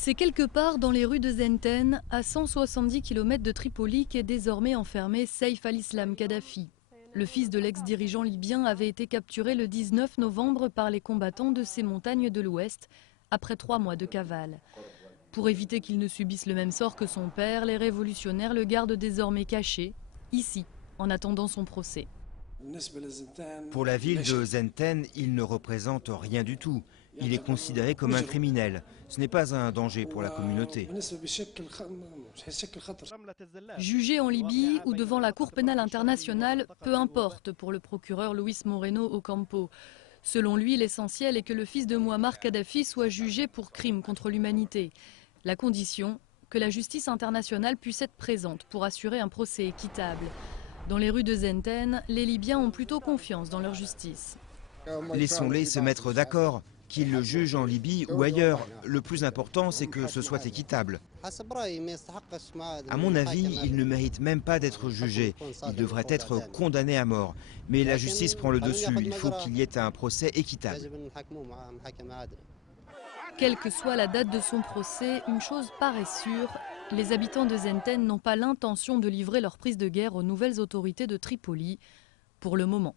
C'est quelque part dans les rues de Zenten, à 170 km de Tripoli, qu'est désormais enfermé Saïf al-Islam Kadhafi. Le fils de l'ex-dirigeant libyen avait été capturé le 19 novembre par les combattants de ces montagnes de l'Ouest, après 3 mois de cavale. Pour éviter qu'il ne subisse le même sort que son père, les révolutionnaires le gardent désormais caché, ici, en attendant son procès. Pour la ville de Zenten, il ne représente rien du tout. Il est considéré comme un criminel. Ce n'est pas un danger pour la communauté. Jugé en Libye ou devant la Cour pénale internationale, peu importe pour le procureur Luis Moreno Ocampo. Selon lui, l'essentiel est que le fils de Mouammar Kadhafi soit jugé pour crime contre l'humanité. La condition, que la justice internationale puisse être présente pour assurer un procès équitable. Dans les rues de Zenten, les Libyens ont plutôt confiance dans leur justice. Laissons-les se mettre d'accord, qu'ils le jugent en Libye ou ailleurs. Le plus important, c'est que ce soit équitable. À mon avis, il ne mérite même pas d'être jugé. Il devrait être condamné à mort. Mais la justice prend le dessus. Il faut qu'il y ait un procès équitable. Quelle que soit la date de son procès, une chose paraît sûre, les habitants de Zenten n'ont pas l'intention de livrer leur prise de guerre aux nouvelles autorités de Tripoli, pour le moment.